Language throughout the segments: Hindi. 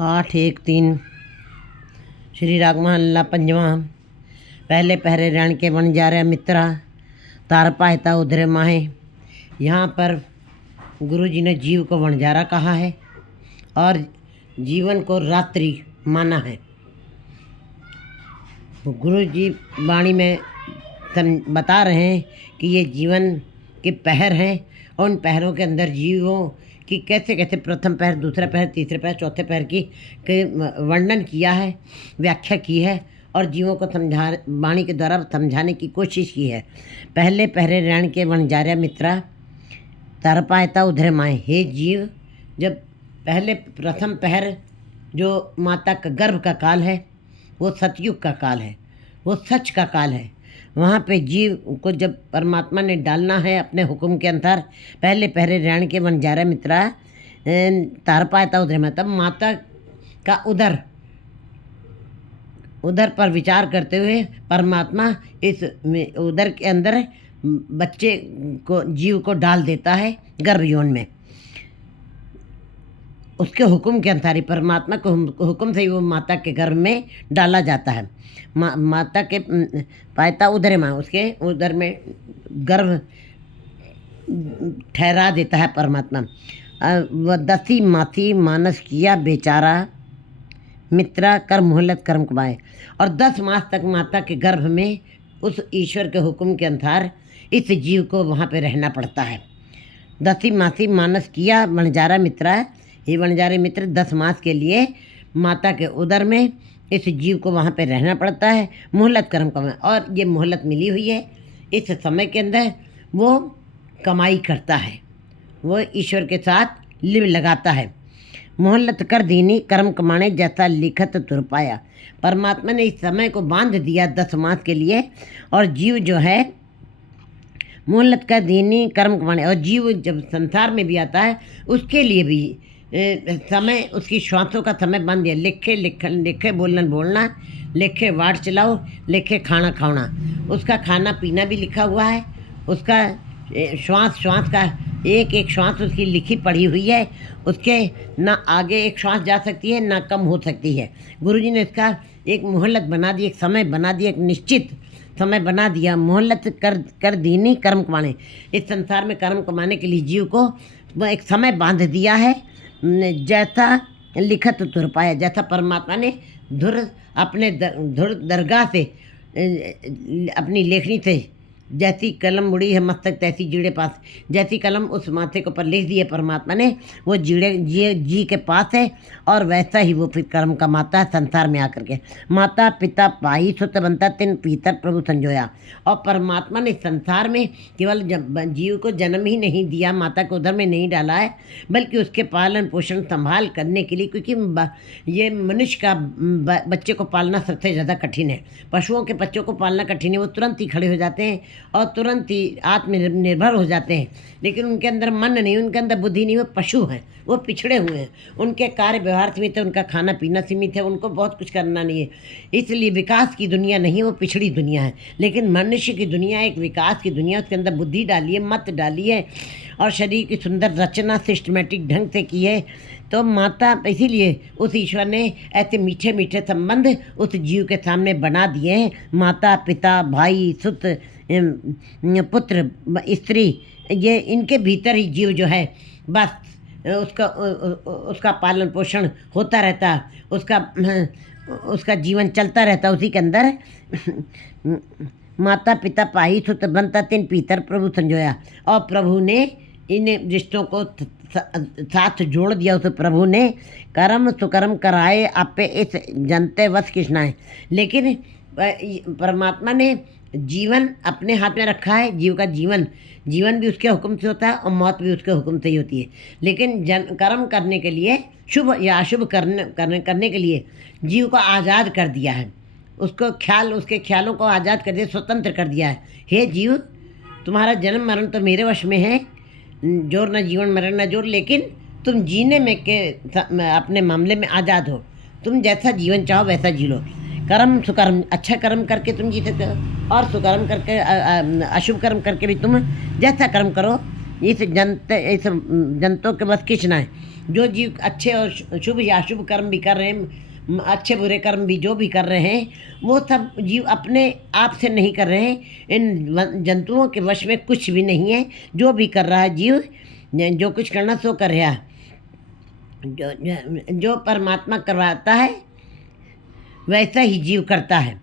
8-1-3 श्री राग महला पंजवा। पहले पहरे रण के बन जा रहे मित्रा, तार पायता उधरे माहे। यहाँ पर गुरु जी ने जीव को वनजारा कहा है और जीवन को रात्रि माना है। गुरु जी वाणी में बता रहे हैं कि ये जीवन के पहर हैं और उन पहरों के अंदर जीवों कि कैसे कैसे प्रथम पहर, दूसरा पहर, तीसरे पहर, चौथे पहर की वर्णन किया है, व्याख्या की है और जीवों को वाणी के द्वारा समझाने की कोशिश की है। पहले पहरे रण के वनजार्या मित्रा, तर पायता उधरे माए। हे जीव, जब पहले प्रथम पहर जो माता का गर्भ का काल है वो सतयुग का काल है, वो सच का काल है। वहाँ पे जीव को जब परमात्मा ने डालना है अपने हुक्म के अनुसार, पहले पहरे रण के वनजारा मित्रा, तार पायता उधर में, तब माता का उधर पर विचार करते हुए परमात्मा इस उदर के अंदर बच्चे को, जीव को डाल देता है गर्भ यौन में। उसके हुक्म के अनुसार ही, परमात्मा को हुक्म से ही वो माता के गर्भ में डाला जाता है। माता के पायता उधरे माँ, उसके उधर में गर्भ ठहरा देता है परमात्मा। वह दसी माथी मानस किया बेचारा मित्रा, कर मोहलत कर्म कमाए। और 10 मास तक माता के गर्भ में उस ईश्वर के हुक्म के अनुसार इस जीव को वहाँ पे रहना पड़ता है। दसी मासी मानस किया वनजारा मित्रा, ये वनजारे मित्र 10 मास के लिए माता के उदर में इस जीव को वहाँ पे रहना पड़ता है, मोहलत कर्म कमाए। और ये मोहलत मिली हुई है, इस समय के अंदर वो कमाई करता है, वो ईश्वर के साथ लिव लगाता है। मोहलत कर दीनी कर्म कमाने जैसा लिखत तुर पाया। परमात्मा ने इस समय को बांध दिया 10 मास के लिए और जीव जो है मोहलत कर दीनी कर्म कमाने। और जीव जब संसार में भी आता है उसके लिए भी समय, उसकी श्वासों का समय बांध दिया। लिखे बोलना, लिखे वाट चलाओ, लिखे खाना खाना। उसका खाना पीना भी लिखा हुआ है, उसका श्वास का एक एक श्वास उसकी लिखी पड़ी हुई है। उसके ना आगे एक श्वास जा सकती है ना कम हो सकती है। गुरुजी ने इसका एक मोहलत बना दी, एक समय बना दिया, एक निश्चित समय बना दिया। मोहलत कर दीनी कर्म कमाने। इस संसार में कर्म कमाने के लिए जीव को एक समय बांध दिया है, जैसा लिखत तुर पाया। जैसा परमात्मा ने अपने धुर दरगाह से अपनी लेखनी से जैसी कलम मुड़ी है मस्तक तैसी जीड़े पास, जैसी कलम उस माथे के ऊपर लिख दी है परमात्मा ने, वो जीड़े जी के पास है और वैसा ही वो फिर कर्म कमाता है संसार में आकर के। माता पिता पाई सुत बनता तिन पीतर प्रभु संजोया। और परमात्मा ने संसार में केवल जीव को जन्म ही नहीं दिया, माता को उधर में नहीं डाला है, बल्कि उसके पालन पोषण संभाल करने के लिए, क्योंकि ये मनुष्य का बच्चे को पालना सबसे ज़्यादा कठिन है। पशुओं के बच्चों को पालना कठिन है, वो तुरंत ही खड़े हो जाते हैं और तुरंत ही आत्मनिर्भर हो जाते हैं, लेकिन उनके अंदर मन नहीं, उनके अंदर बुद्धि नहीं, वो पशु हैं, वो पिछड़े हुए हैं। उनके कार्य व्यवहार सीमित है, उनका खाना पीना सीमित है, उनको बहुत कुछ करना नहीं है। इसलिए विकास की दुनिया नहीं, वो पिछड़ी दुनिया है। लेकिन मनुष्य की दुनिया एक विकास की दुनिया, उसके अंदर बुद्धि डाली है, मत डाली है और शरीर की सुंदर रचना सिस्टमेटिक ढंग से की है। तो माता, इसीलिए उस ईश्वर ने ऐसे मीठे मीठे संबंध उस जीव के सामने बना दिए हैं। माता पिता भाई सुत पुत्र स्त्री, ये इनके भीतर ही जीव जो है बस उसका पालन पोषण होता रहता, उसका जीवन चलता रहता उसी के अंदर। माता पिता पाई सुत बनता तिन पीतर प्रभु संजोया। और प्रभु ने इन रिश्तों को साथ जोड़ दिया। उस प्रभु ने कर्म सुकर्म कराए आपे इस जनते वश कृष्णाए। लेकिन परमात्मा ने जीवन अपने हाथ में रखा है। जीव का जीवन भी उसके हुक्म से होता है और मौत भी उसके हुक्म से ही होती है। लेकिन कर्म करने के लिए, शुभ या अशुभ करने के लिए जीव को आज़ाद कर दिया है, उसके ख्यालों को आज़ाद कर दिया, स्वतंत्र कर दिया है। हे जीव, तुम्हारा जन्म मरण तो मेरे वश में है, जोर न जीवन मरण न जोर, लेकिन तुम जीने में अपने मामले में आज़ाद हो। तुम जैसा जीवन चाहो वैसा जी लो। कर्म सुकर्म, अच्छा कर्म करके तुम जी सकते हो और सुकर्म करके, अशुभ कर्म करके भी तुम जैसा कर्म करो इस जंतु के बस किछ ना है। जो जीव अच्छे और शुभ या अशुभ कर्म भी कर रहे हैं, अच्छे बुरे कर्म भी जो भी कर रहे हैं, वो सब जीव अपने आप से नहीं कर रहे हैं। इन जंतुओं के वश में कुछ भी नहीं है। जो भी कर रहा है जीव, जो कुछ करना सो कर रहा है। जो परमात्मा करवाता है वैसा ही जीव करता है।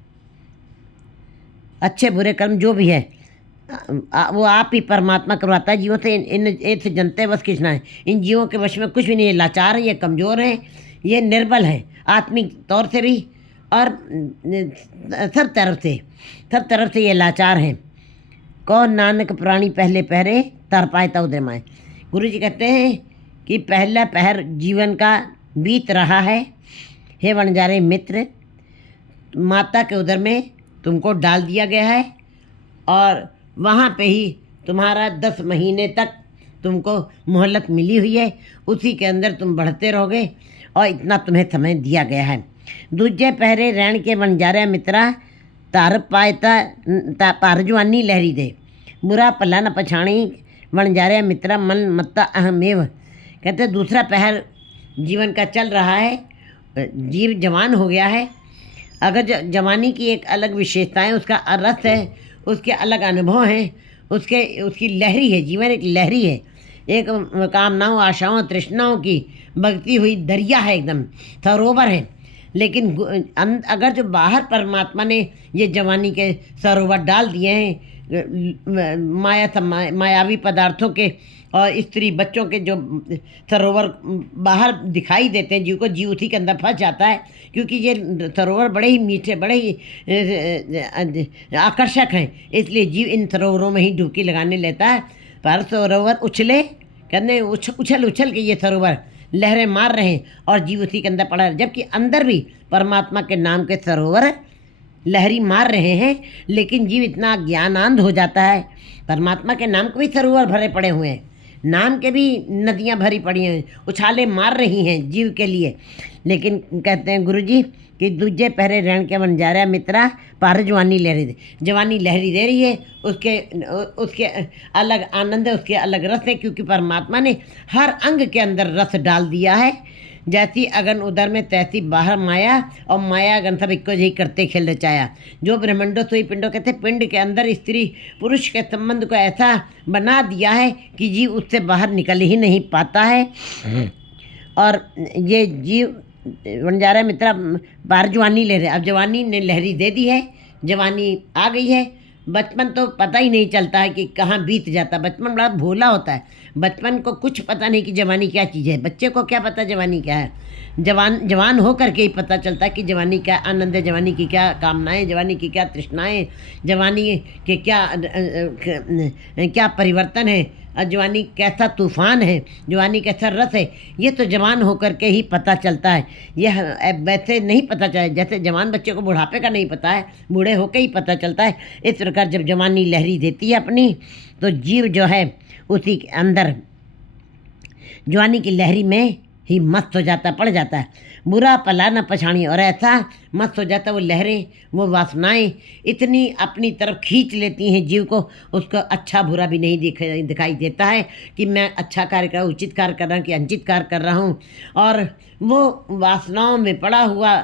अच्छे बुरे कर्म जो भी है वो आप ही परमात्मा करवाता है जीवों से। इन ऐसे जनते बस किसना है। इन जीवों के वश में कुछ भी नहीं है। लाचार हैं, ये कमज़ोर हैं, ये निर्बल हैं, आत्मिक तौर से भी और सब तरफ से ये लाचार हैं। कौन नानक प्राणी पहले पहरे तर पाए तब उदय। गुरु जी कहते हैं कि पहला पहर जीवन का बीत रहा है। हे वनजारे मित्र, माता के उदर में तुमको डाल दिया गया है और वहाँ पे ही तुम्हारा 10 महीने तक तुमको मोहलत मिली हुई है। उसी के अंदर तुम बढ़ते रहोगे और इतना तुम्हें समय दिया गया है। दूजे पहरे रैण के वनजारे मित्रा तार पायता पार जवानी लहरी दे। बुरा पल्ला न पछाणी वनजारे मित्रा मन मत्ता अहमेव। कहते दूसरा पहर जीवन का चल रहा है। जीव जवान हो गया है। अगर जवानी की एक अलग विशेषताएं, उसका रस है, उसके अलग अनुभव हैं, उसकी लहरी है। जीवन एक लहरी है, एक कामनाओं, आशाओं, तृष्णाओं की बगती हुई दरिया है, एकदम सरोवर है। लेकिन अगर जो बाहर परमात्मा ने ये जवानी के सरोवर डाल दिए हैं, मायावी पदार्थों के और स्त्री बच्चों के जो सरोवर बाहर दिखाई देते हैं जीव को, जीव उसी के अंदर फंस जाता है। क्योंकि ये सरोवर बड़े ही मीठे, बड़े ही आकर्षक हैं, इसलिए जीव इन सरोवरों में ही डुबकी लगाने लेता है। पर सरोवर उछले करने उछल के ये सरोवर लहरें मार रहे हैं और जीव उसी के अंदर पड़ा है। जबकि अंदर भी परमात्मा के नाम के सरोवर लहरी मार रहे हैं, लेकिन जीव इतना ज्ञानांध हो जाता है। परमात्मा के नाम के भी सरोवर भरे पड़े हुए हैं, नाम के भी नदियाँ भरी पड़ी हैं, उछाले मार रही हैं जीव के लिए। लेकिन कहते हैं गुरु जी कि दूजे पहरे रण के वनजारा मित्रा पार जवानी लहरी दे। जवानी लहरी दे रही है, उसके अलग आनंद है, उसके अलग रस है। क्योंकि परमात्मा ने हर अंग के अंदर रस डाल दिया है। जैसी अगन उदर में तैसी बाहर माया, और माया अगन सब इक्को ही करते खेल रचाया। जो ब्रह्मंडो सोई पिंडो कहते, पिंड के अंदर स्त्री पुरुष के संबंध को ऐसा बना दिया है कि जीव उससे बाहर निकल ही नहीं पाता है। और ये जीव वनजारा मित्रा बाहर जवानी ले रहे। अब जवानी ने लहरी दे दी है, जवानी आ गई है। बचपन तो पता ही नहीं चलता है कि कहाँ बीत जाता। बचपन बड़ा भोला होता है, बचपन को कुछ पता नहीं कि जवानी क्या चीज़ है। बच्चे को क्या पता जवानी क्या है। जवान हो करके ही पता चलता है कि जवानी क्या आनंद है, जवानी की क्या कामनाएं, जवानी की क्या तृष्णाएं, जवानी के क्या परिवर्तन है, और जवानी कैसा तूफ़ान है, जवानी कैसा रस है। ये तो जवान होकर के ही पता चलता है। यह वैसे नहीं पता चले, जैसे जवान बच्चे को बुढ़ापे का नहीं पता है, बूढ़े होकर ही पता चलता है। इस प्रकार जब जवानी लहरी देती है अपनी, तो जीव जो है उसी के अंदर जवानी की लहरी में ही मस्त हो जाता, पड़ जाता है। बुरा पला न पछाणी, और ऐसा मस्त हो जाता वो लहरें, वो वासनाएं इतनी अपनी तरफ खींच लेती हैं जीव को, उसको अच्छा बुरा भी नहीं दिखाई देता है कि मैं अच्छा कार्य कर रहा हूँ, उचित कार्य कर रहा हूँ कि अनुचित कार्य कर रहा हूँ। और वो वासनाओं में पड़ा हुआ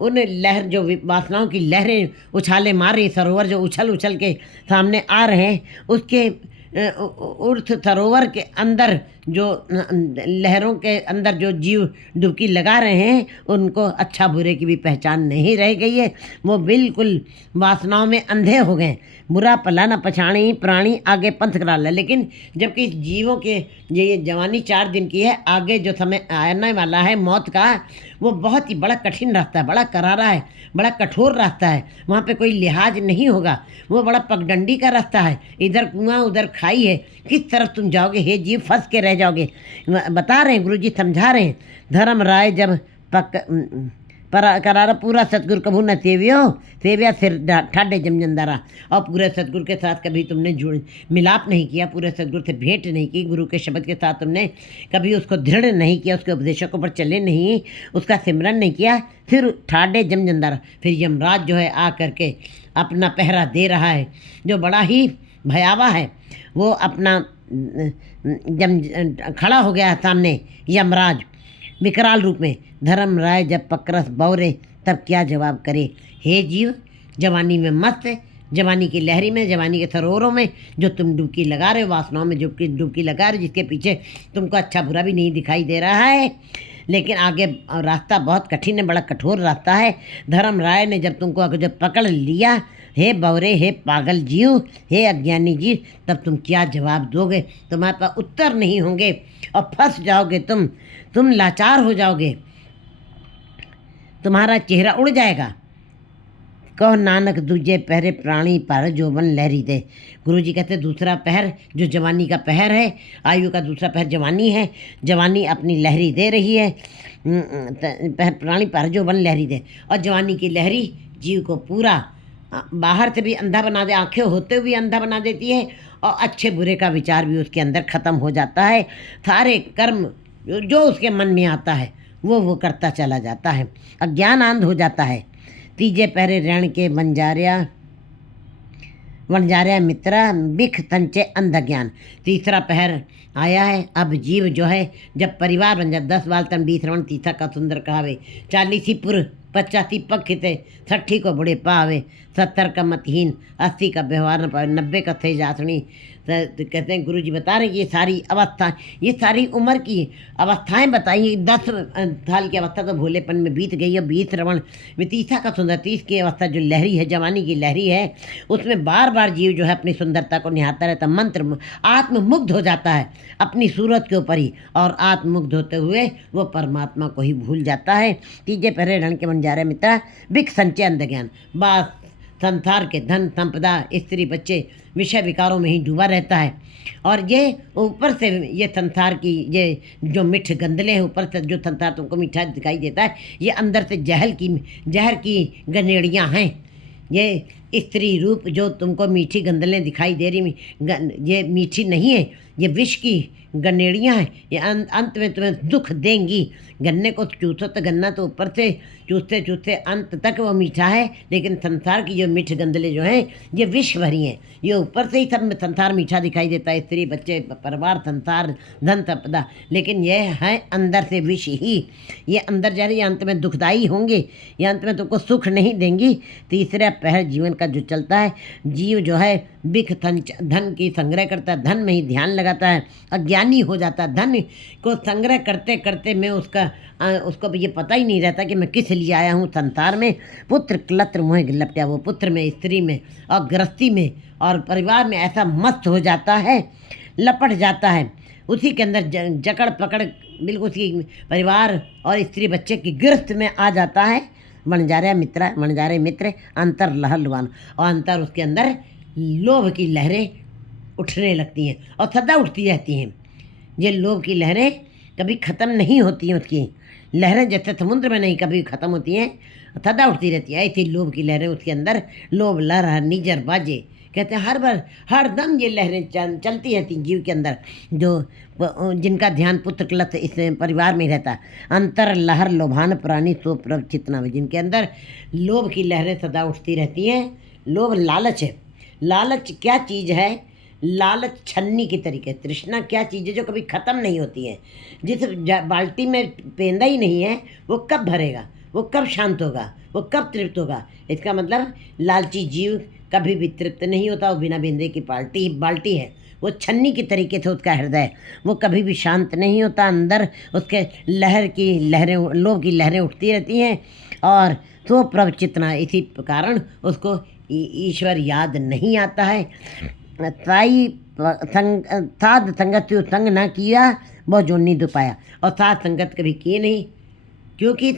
उन जो वासनाओं की लहरें उछाले मार रही, सरोवर जो उछल के सामने आ रहे हैं, उसके उर्थ सरोवर के अंदर जो लहरों के अंदर जो जीव डुबकी लगा रहे हैं, उनको अच्छा बुरे की भी पहचान नहीं रह गई है। वो बिल्कुल वासनाओं में अंधे हो गए। बुरा पला न पछाणी प्राणी आगे पंथ करा ले। लेकिन जबकि जीवों के ये जवानी 4 दिन की है, आगे जो समय आने वाला है मौत का, वो बहुत ही बड़ा कठिन रास्ता है, बड़ा करारा है, बड़ा कठोर रास्ता है। वहाँ पे कोई लिहाज नहीं होगा, वो बड़ा पगडंडी का रास्ता है। इधर कुआं उधर खाई है, किस तरफ तुम जाओगे हे जीव, फंस के रह जाओगे। बता रहे हैं गुरु जी, समझा रहे हैं। धर्म राय जब करारा पूरा सतगुरु कभू न सेव्या सिर ठाडे जमजंदारा। और पूरे सतगुरु के साथ कभी तुमने मिलाप नहीं किया, पूरे सतगुरु से भेंट नहीं की, गुरु के शब्द के साथ तुमने कभी उसको दृढ़ नहीं किया, उसके उपदेशों पर चले नहीं, उसका सिमरन नहीं किया, फिर ठाडे जमजंदारा। फिर यमराज जो है आ करके अपना पहरा दे रहा है, जो बड़ा ही भयावह है। वो अपना जब खड़ा हो गया सामने यमराज विकराल रूप में, धर्म राय जब पकरस बौरे तब क्या जवाब करे। हे जीव, जवानी में मस्त, जवानी की लहरी में, जवानी के सरोवरों में जो तुम डुबकी लगा रहे हो, वासनाओं में डुबकी लगा रहे हो, जिसके पीछे तुमको अच्छा बुरा भी नहीं दिखाई दे रहा है, लेकिन आगे रास्ता बहुत कठिन है, बड़ा कठोर रास्ता है। धर्म राय ने जब तुमको जब पकड़ लिया, हे बौरे, हे पागल जीव, हे अज्ञानी जीव, तब तुम क्या जवाब दोगे। तुम्हारे पास उत्तर नहीं होंगे और फंस जाओगे तुम लाचार हो जाओगे, तुम्हारा चेहरा उड़ जाएगा। कहो नानक दूजे पहरे प्राणी पर जोबन लहरी दे। गुरु जी कहते दूसरा पहर जो जवानी का पहर है, आयु का दूसरा पहर जवानी है, जवानी अपनी लहरी दे रही है, प्राणी पर जोबन लहरी दे। और जवानी की लहरी जीव को पूरा बाहर से भी अंधा बना दे, आंखें होते हुए अंधा बना देती है, और अच्छे बुरे का विचार भी उसके अंदर ख़त्म हो जाता है। सारे कर्म जो उसके मन में आता है वो करता चला जाता है, अज्ञान आंध हो जाता है। तीजे पहरे रण के वनजार्या मित्रा बिख तंचे अंध ज्ञान। तीसरा पहर आया है। अब जीव जो है जब परिवार बन जाए, 10 बाल तन 20 रवण तीसरा का सुंदर कहावे, 40 पुर 85 पख थे, 60 को बुढ़े पावे, 70 का मतहीन, 80 का व्यवहार न पावे, 90 का थे जासणी। तो कहते हैं गुरु जी बता रहे हैं कि ये सारी अवस्था, ये सारी उम्र की अवस्थाएं बताई। 10 साल की अवस्था तो भोलेपन में बीत गई है, 20 रवण में तीसरा का सुंदर, 30 की अवस्था जो लहरी है, जवानी की लहरी है, उसमें बार बार जीव जो है अपनी सुंदरता को निहारता रहता, मंत्र आत्ममुग्ध हो जाता है अपनी सूरत के ऊपर ही, और आत्ममुग्ध होते हुए वो परमात्मा को ही भूल जाता है। तीजे पहरे रण के बन जा रहे मित्रा बिक संचय अंध ज्ञान। बात संसार के धन संपदा, स्त्री बच्चे, विषय विकारों में ही डूबा रहता है। और ये ऊपर से ये संसार की ये जो मिठ गंदले हैं, ऊपर से जो संसार तुमको मीठा दिखाई देता है, ये अंदर से जहर की गनेड़ियाँ हैं। ये स्त्री रूप जो तुमको मीठी गंदलें दिखाई दे रही, ये मीठी नहीं है, ये विष की गनेड़ियाँ हैं। ये अंत में तुम्हें दुख देंगी। गन्ने को चूसो तो गन्ना तो ऊपर से चूसते चूसते अंत तक वो मीठा है, लेकिन संसार की जो मीठ गंदले जो हैं ये विष भरी हैं। ये ऊपर से ही सब संसार मीठा दिखाई देता है, स्त्री बच्चे परिवार संसार धन संपदा, लेकिन यह है अंदर से विष ही। ये अंदर जा रही, अंत में दुखदाई होंगे, ये अंत में तुमको सुख नहीं देंगी। तीसरा पहर जीवन का जो चलता है, जीव जो है बिख धन की संग्रह करता है, धन में ही ध्यान लगाता है, अज्ञानी हो जाता है। धन को संग्रह करते करते में उसको भी ये पता ही नहीं रहता कि मैं किस लिए आया हूँ संसार में। पुत्र क्लत्र मोह लपटा, वो पुत्र में, स्त्री में और गृहस्थी में और परिवार में ऐसा मस्त हो जाता है, लपट जाता है, उसी के अंदर जकड़ पकड़ बिल्कुल उसी परिवार और स्त्री बच्चे की गिरफ्त में आ जाता है। वनजारे मित्र अंतर लहर लुभान, और अंतर उसके अंदर लोभ की लहरें उठने लगती हैं और सदा उठती रहती हैं। ये लोभ की लहरें कभी ख़त्म नहीं होती हैं, उसकी लहरें जैसे समुद्र में नहीं कभी ख़त्म होती हैं, सदा उठती रहती है। ऐसी लोभ की लहरें उसके अंदर, लोभ लहर निजर बाजे, कहते हैं हर बार हर दम ये लहरें चलती रहती जीव के अंदर, जो जिनका ध्यान पुत्र क्लत इस परिवार में रहता है। अंतर लहर लोभान प्राणी सो प्रभ चितना, जिनके अंदर लोभ की लहरें सदा उठती रहती हैं। लोभ लालच है। लालच क्या चीज़ है? लालच छन्नी की तरीके, तृष्णा क्या चीज़ है जो कभी ख़त्म नहीं होती है। जिस बाल्टी में पेंदा ही नहीं है वो कब भरेगा, वो कब शांत होगा, वो कब तृप्त होगा। इसका मतलब लालची जीव कभी भी तृप्त नहीं होता। वो बिना बेंदे की बाल्टी है, वो छन्नी की तरीके से उसका हृदय, वो कभी भी शांत नहीं होता। अंदर उसके लहरें लोभ की लहरें उठती रहती हैं और तो प्रभ चितना, इसी कारण उसको ईश्वर याद नहीं आता है। ताई साध संगत संग ना किया बहुत जोड़नी दुपाया, और साध संगत कभी किए नहीं, क्योंकि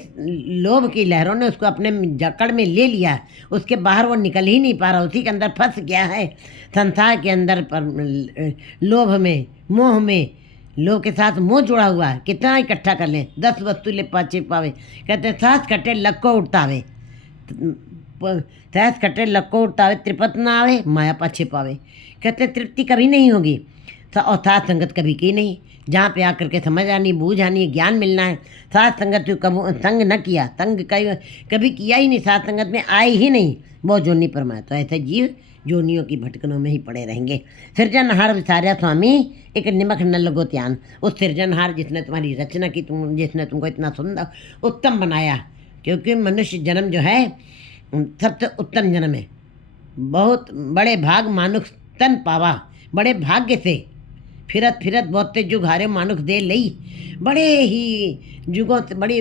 लोभ की लहरों ने उसको अपने जकड़ में ले लिया, उसके बाहर वो निकल ही नहीं पा रहा, उसी के अंदर फंस गया है। संसार के अंदर पर लोभ में, मोह में, लोभ के साथ मोह जुड़ा हुआ है। कितना इकट्ठा कर लें, 10 वस्तु ले पाचे पावे, कहते सांस कटे लक्को उठतावे, तैस कटे लक्को उठतावे, त्रिपत ना आवे माया पाछे पावे। कहते तृप्ति कभी नहीं होगी और साथ संगत कभी की नहीं। जहाँ पे आकर के समझ आनी, बूझ आनी, ज्ञान मिलना है, साथ संगत कभी संग न किया, संग कभी किया ही नहीं, साथ संगत में आए ही नहीं, बहुत जोनी परमाया। तो ऐसे जीव जोनियों की भटकनों में ही पड़े रहेंगे। सृजनहार विचार्या स्वामी एक निमक न लगो त्यान। उस सृजनहार जिसने तुम्हारी रचना की, जिसने तुमको इतना सुंदर उत्तम बनाया, क्योंकि मनुष्य जन्म जो है सबसे उत्तम जन्म है। बहुत बड़े भाग मानुख तन पावा, बड़े भाग्य से फिरत फिरत बहुते जुग हारे मानुख दे लई। बड़े ही जुगों से, बड़ी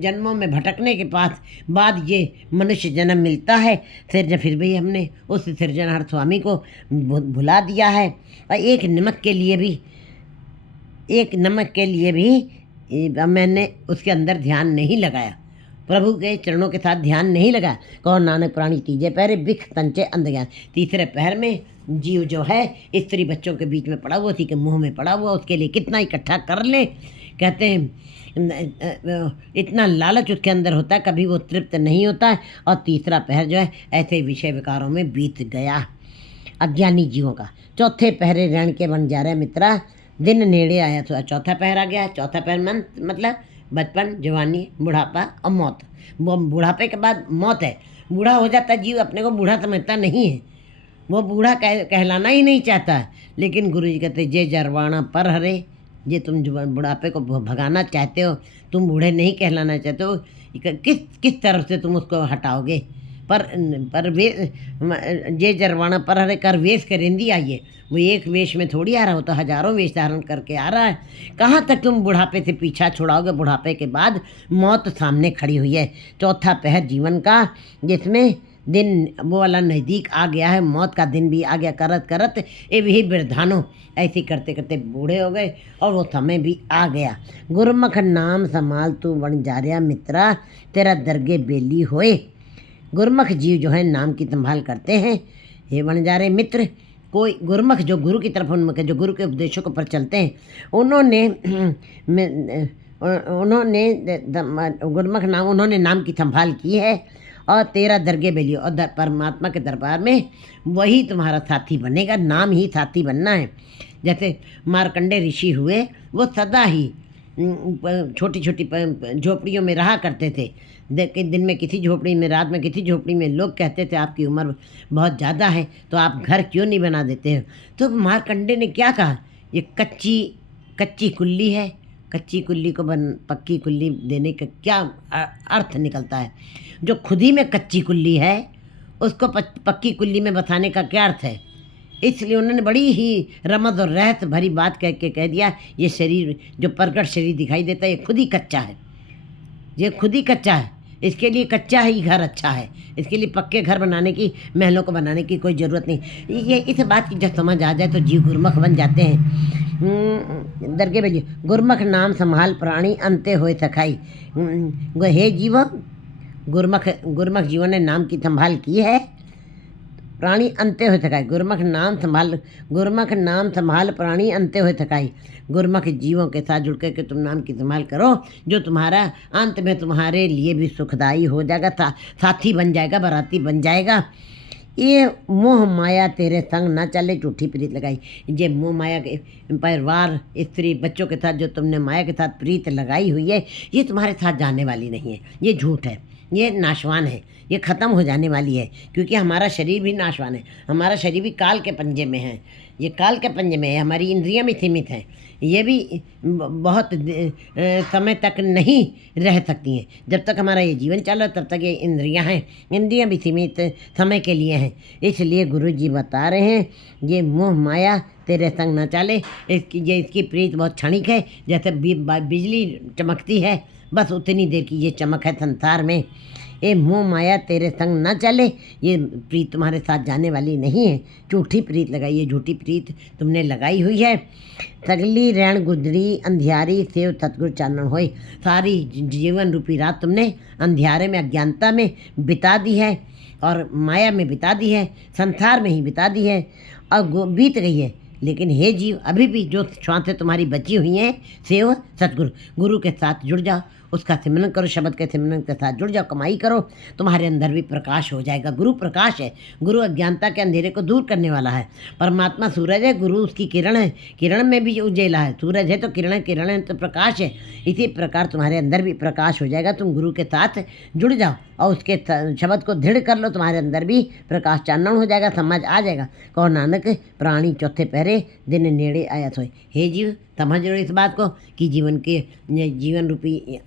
जन्मों में भटकने के बाद ये मनुष्य जन्म मिलता है। फिर भी हमने उस सृजनहार स्वामी को भुला दिया है। और एक नमक के लिए भी मैंने उसके अंदर ध्यान नहीं लगाया, प्रभु के चरणों के साथ ध्यान नहीं लगा। कौन नानक प्राणी तीजे पैरे बिख तंचे अंधज्ञान। तीसरे पैर में जीव जो है स्त्री बच्चों के बीच में पड़ा हुआ, उसी के मुंह में पड़ा हुआ, उसके लिए कितना इकट्ठा कर ले। कहते हैं इतना लालच उसके अंदर होता है, कभी वो तृप्त नहीं होता है। और तीसरा पहर जो है ऐसे विषय विकारों में बीत गया अज्ञानी जीवों का। चौथे पहरे रण के बन जा रहे मित्रा, दिन नेड़े आया तो चौथा पहर आ गया। चौथा पहर मतलब बचपन, जवानी, बुढ़ापा और मौत। वो बुढ़ापे के बाद मौत है। बूढ़ा हो जाता जीव, अपने को बूढ़ा समझता नहीं है, वो बूढ़ा कहलाना ही नहीं चाहता है। लेकिन गुरु जी कहते जे जरवाना पर हरे, जे तुम बुढ़ापे को भगाना चाहते हो, तुम बूढ़े नहीं कहलाना चाहते हो, किस तरफ से तुम उसको हटाओगे। पर वे जे जरवाना पर हरे कर वेश करेंदी आइए। वो एक वेश में थोड़ी आ रहा हो, तो हजारों वेश धारण करके आ रहा है। कहाँ तक तुम बुढ़ापे से पीछा छुड़ाओगे। बुढ़ापे के बाद मौत सामने खड़ी हुई है। चौथा पहर जीवन का, जिसमें दिन वो वाला नज़दीक आ गया है, मौत का दिन भी आ गया। करत करत ये भी वृद्धानो, ऐसे करते करते बूढ़े हो गए और वो समय भी आ गया। गुरमुख नाम संभाल तू बन जा रहा मित्रा, तेरा दरगे बेली होए। गुरमुख जीव जो है नाम की संभाल करते हैं। हे बन जा रहे मित्र, कोई गुरमुख जो गुरु की तरफ उन्मुख है, जो गुरु के उपदेशों के ऊपर चलते हैं, उन्होंने गुरमुख नाम, उन्होंने नाम की संभाल की है। और तेरा दरगे बेली, और परमात्मा के दरबार में वही तुम्हारा साथी बनेगा। नाम ही साथी बनना है। जैसे मार्कंडे ऋषि हुए, वो सदा ही छोटी छोटी झोपड़ियों में रहा करते थे। दिन में किसी झोपड़ी में, रात में किसी झोपड़ी में। लोग कहते थे आपकी उम्र बहुत ज़्यादा है तो आप घर क्यों नहीं बना देते हो। तो मार्कंडे ने क्या कहा, ये कच्ची कुल्ली है, कच्ची कुल्ली को पक्की कुल्ली देने का क्या अर्थ निकलता है। जो खुद ही में कच्ची कुल्ली है उसको पक्की कुल्ली में बसाने का क्या अर्थ है। इसलिए उन्होंने बड़ी ही रमज और रहस्य भरी बात कह दिया, ये शरीर जो प्रकट शरीर दिखाई देता है ये खुद ही कच्चा है, ये खुद ही कच्चा है। इसके लिए कच्चा ही घर अच्छा है, इसके लिए पक्के घर बनाने की, महलों को बनाने की कोई ज़रूरत नहीं। ये इस बात की जब समझ आ जाए तो जीव गुरमुख बन जाते हैं। दरगे बेली, गुरमुख नाम संभाल प्राणी अंते होए सखाई। हे जीव, गुरमुख जीवों ने नाम की संभाल की है, प्राणी अंत्य हो थकाई। गुरमुख नाम संभाल प्राणी अंत्य हो थकाई। गुरमुख जीवों के साथ जुड़ के तुम नाम की संभाल करो, जो तुम्हारा अंत में तुम्हारे लिए भी सुखदायी हो जाएगा, साथी बन जाएगा, बराती बन जाएगा। ये मोह माया तेरे संग ना चले, झूठी प्रीत लगाई। ये मोह माया के परिवार, स्त्री, बच्चों के साथ जो तुमने माया के साथ प्रीत लगाई हुई है, ये तुम्हारे साथ जाने वाली नहीं है। ये झूठ है, ये नाशवान है, ये ख़त्म हो जाने वाली है। क्योंकि हमारा शरीर भी नाशवान है, हमारा शरीर भी काल के पंजे में है, ये काल के पंजे में है। हमारी इंद्रियां भी सीमित हैं, ये भी बहुत समय तक नहीं रह सकती हैं। जब तक हमारा ये जीवन चल रहा है तब तक ये इंद्रियां हैं, इंद्रियां भी सीमित समय के लिए हैं। इसलिए गुरु जी बता रहे हैं, ये मोह माया तेरे संग न चले। इसकी प्रीत बहुत क्षणिक है, जैसे बिजली चमकती है, बस उतनी देर की ये चमक है संसार में। ये मोह माया तेरे संग न चले, ये प्रीत तुम्हारे साथ जाने वाली नहीं है। झूठी प्रीत लगाई है, झूठी प्रीत तुमने लगाई हुई है। सगली रैन गुजरी अंधियारी सेव सतगुरु चानन होए। सारी जीवन रूपी रात तुमने अंधियारे में, अज्ञानता में बिता दी है और माया में बिता दी है, संसार में ही बिता दी है और बीत गई है। लेकिन हे जीव, अभी भी जो श्वासें तुम्हारी बची हुई हैं, सेव सतगुरु, गुरु के साथ जुड़ जाओ, उसका सिमरन करो, शब्द के सिमरन के साथ जुड़ जाओ, कमाई करो, तुम्हारे अंदर भी प्रकाश हो जाएगा। गुरु प्रकाश है, गुरु अज्ञानता के अंधेरे को दूर करने वाला है। परमात्मा सूरज है, गुरु उसकी किरण है, किरण में भी उजेला है। सूरज है तो किरण है, किरण है तो प्रकाश है। इसी प्रकार तुम्हारे अंदर भी प्रकाश हो जाएगा। तुम गुरु के साथ जुड़ जाओ और उसके शब्द को दृढ़ कर लो, तुम्हारे अंदर भी प्रकाश चानन हो जाएगा, समझ आ जाएगा। कहो नानक प्राणी चौथे पहरे दिन नेड़े आया सोए। हे जीव, समझ लो इस बात को कि जीवन रूपी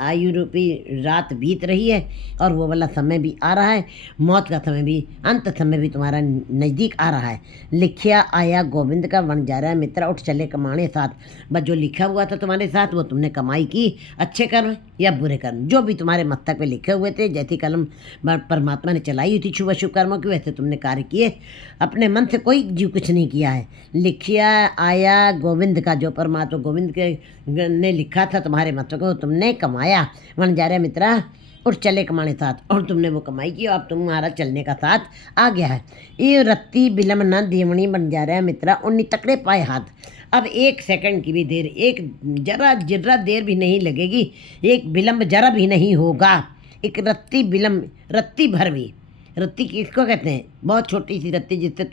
आयु रूपी रात बीत रही है और वो वाला समय भी आ रहा है, मौत का समय भी, अंत समय भी तुम्हारा नज़दीक आ रहा है। लिखिया आया गोविंद का वन जा रहा है, मित्रा उठ चले कमाने साथ। बस जो लिखा हुआ था तुम्हारे साथ वो तुमने कमाई की, अच्छे कर्म या बुरे कर्म, जो भी तुम्हारे मस्तक पे लिखे हुए थे, जैसी कलम परमात्मा ने चलाई हुई थी शुभ अशुभ कर्मों की, वैसे तुमने कार्य किए। अपने मन से कोई जीव कुछ नहीं किया है। लिखिया आया गोविंद का, जो परमात्मा गोविंद के ने लिखा था तुम्हारे मस्तक को, तुमने कमाया। वन जा रहे मित्रा उठ चले कमाने साथ, और तुमने वो कमाई की, अब तुम्हारा चलने का साथ आ गया है। ये रत्ती बिलम न देवणी बन जा रहा है मित्रा, उन्नी तकड़े पाए हाथ। अब 1 सेकंड की भी देर, एक जरा देर भी नहीं लगेगी, एक विलम्ब जरा भी नहीं होगा। एक रत्ती विलम्ब, रत्ती भर भी, रत्ती किसको कहते हैं? बहुत छोटी सी रत्ती जिससे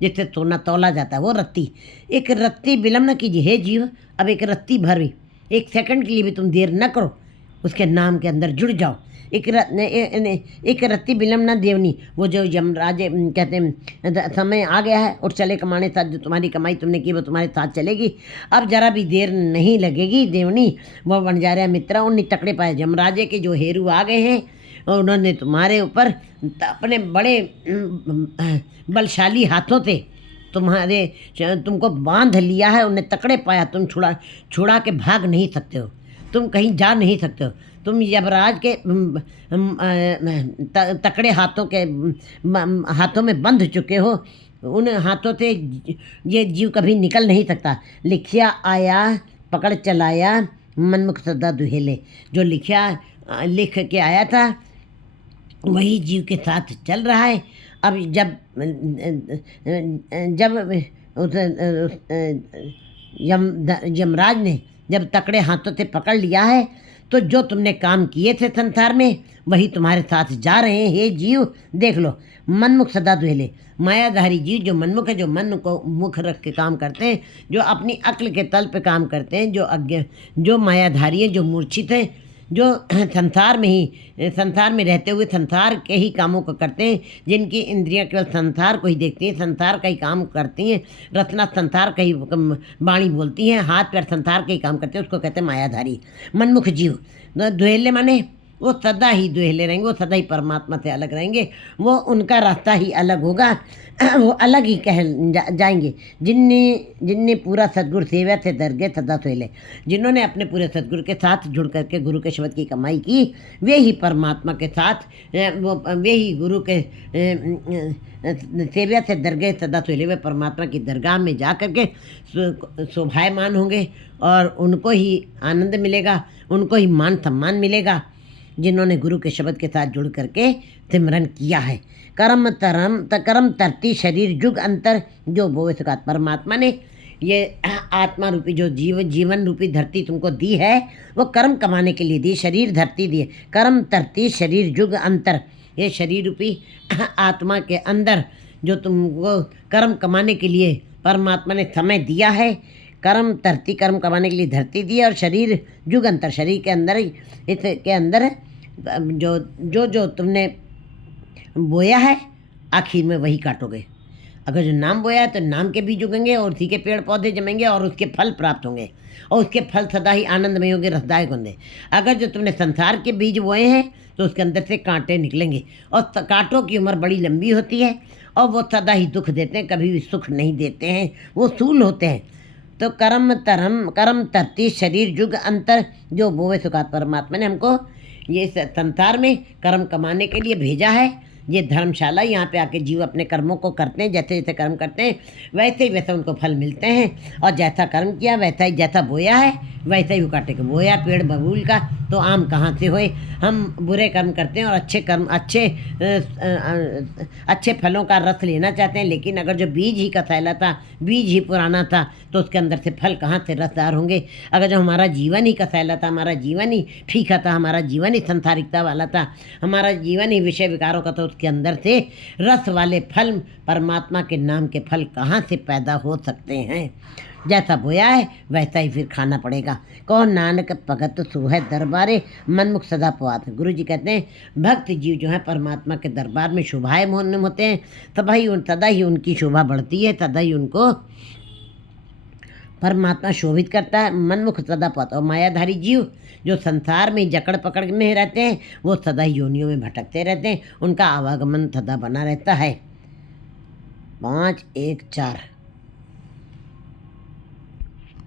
जिससे सोना तौला जाता है, वो रत्ती। एक रत्ती विलम्ब न कीजिए हे जीव, अब एक रत्ती भर भी, 1 सेकंड के लिए भी तुम देर न करो, उसके नाम के अंदर जुड़ जाओ। एक रत्ती विलम्ब न देवनी, वो जो यमराज कहते हैं समय आ गया है, उठ चले कमाने साथ, जो तुम्हारी कमाई तुमने की वो तुम्हारे साथ चलेगी, अब जरा भी देर नहीं लगेगी देवनी। वो बन जा रहा है मित्रा उन्नी तकड़े पाए, यमराजे के जो हेरू आ गए हैं और उन्होंने तुम्हारे ऊपर अपने बड़े बलशाली हाथों से तुमको बांध लिया है, उन्हें तकड़े पाया। तुम छुड़ा के भाग नहीं सकते हो, तुम कहीं जा नहीं सकते हो। तुम यमराज के तकड़े हाथों में बंध चुके हो, उन हाथों से ये जीव कभी निकल नहीं सकता। लिखिया आया पकड़ चलाया मनमुख सदा दुहेले, जो लिख के आया था वही जीव के साथ चल रहा है। अब जब यमराज ने जब तकड़े हाथों से पकड़ लिया है, तो जो तुमने काम किए थे संसार में वही तुम्हारे साथ जा रहे हैं। हे जीव देख लो, मनमुख सदा दुहेले, मायाधारी जीव जो मनमुख है, जो मन को मुख रख के काम करते हैं, जो अपनी अक्ल के तल पे काम करते हैं, जो मायाधारी हैं, जो मूर्छित हैं, जो संसार में रहते हुए संसार के ही कामों को करते हैं, जिनकी इंद्रियां केवल संसार को ही देखती हैं, संसार का ही काम करती हैं, रचना संसार का ही वाणी बोलती हैं, हाथ पैर संसार का ही काम करते हैं, उसको कहते हैं मायाधारी मनमुख जीव। दुहेले माने वो सदा ही दुहेले रहेंगे, वो सदा ही परमात्मा से अलग रहेंगे, वो उनका रास्ता ही अलग होगा, वो अलग ही जाएंगे। जिनने पूरा सदगुरु सेवा से दरगे सदा सोहेले, जिन्होंने अपने पूरे सदगुरु के साथ जुड़ करके गुरु के शब्द की कमाई की, वे ही परमात्मा के साथ वे ही गुरु के सेवा से दरगे सदा सोहेले, वे परमात्मा की दरगाह में जा करके शोभायमान होंगे और उनको ही आनंद मिलेगा, उनको ही मान सम्मान मिलेगा, जिन्होंने गुरु के शब्द के साथ जुड़ करके सिमरन किया है। कर्म तरती शरीर जुग अंतर, जो बोए सुखात, परमात्मा ने ये आत्मा रूपी जो जीवन रूपी धरती तुमको दी है, वो कर्म कमाने के लिए दी, शरीर धरती दी है। कर्म तरती शरीर जुग अंतर, ये शरीर रूपी आत्मा के अंदर जो तुमको कर्म कमाने के लिए परमात्मा ने समय दिया है, कर्म कमाने के लिए धरती दी है, और शरीर जुग अंतर, शरीर के अंदर इसके अंदर जो तुमने बोया है आखिर में वही काटोगे। अगर जो नाम बोया है तो नाम के बीज उगेंगे और उसी के पेड़ पौधे जमेंगे और उसके फल प्राप्त होंगे, और उसके फल सदा ही आनंदमय होंगे, रसदायक होंगे। अगर जो तुमने संसार के बीज बोए हैं तो उसके अंदर से कांटे निकलेंगे, और कांटों की उम्र बड़ी लंबी होती है और वो सदा ही दुख देते हैं, कभी भी सुख नहीं देते हैं, वो सूल होते हैं। तो कर्म तरती शरीर जुग अंतर, जो बोवे सुखात, परमात्मा ने हमको ये संसार में कर्म कमाने के लिए भेजा है। ये धर्मशाला, यहाँ पे आके जीव अपने कर्मों को करते हैं, जैसे जैसे कर्म करते हैं वैसे उनको फल मिलते हैं, और जैसा कर्म किया वैसा ही, जैसा बोया है वैसा ही वो काटेगा। बोया पेड़ बबूल का तो आम कहाँ से होए। हम बुरे कर्म करते हैं और अच्छे फलों का रस लेना चाहते हैं, लेकिन अगर जो बीज ही कसैला था, बीज ही पुराना था, तो उसके अंदर से फल कहाँ से रसदार होंगे। अगर जो हमारा जीवन ही कसैला था, हमारा जीवन ही फीका था, हमारा जीवन ही संसारिकता वाला था, हमारा जीवन ही विषय विकारों का, तो उसके अंदर से रस वाले फल, परमात्मा के नाम के फल कहाँ से पैदा हो सकते हैं। जैसा बोया है वैसा ही फिर खाना पड़ेगा। कहो नानक भगत सुहै दरबारे मनमुख सदा पवात। गुरु जी कहते हैं भक्त जीव जो है परमात्मा के दरबार में शोभाए होते हैं, तदा ही उनकी शोभा बढ़ती है, तदा ही उनको परमात्मा शोभित करता है। मनमुख सदा पवात। और मायाधारी जीव जो संसार में जकड़ पकड़ में रहते हैं वो सदा योनियों में भटकते रहते हैं, उनका आवागमन सदा बना रहता है। 5, 1, 4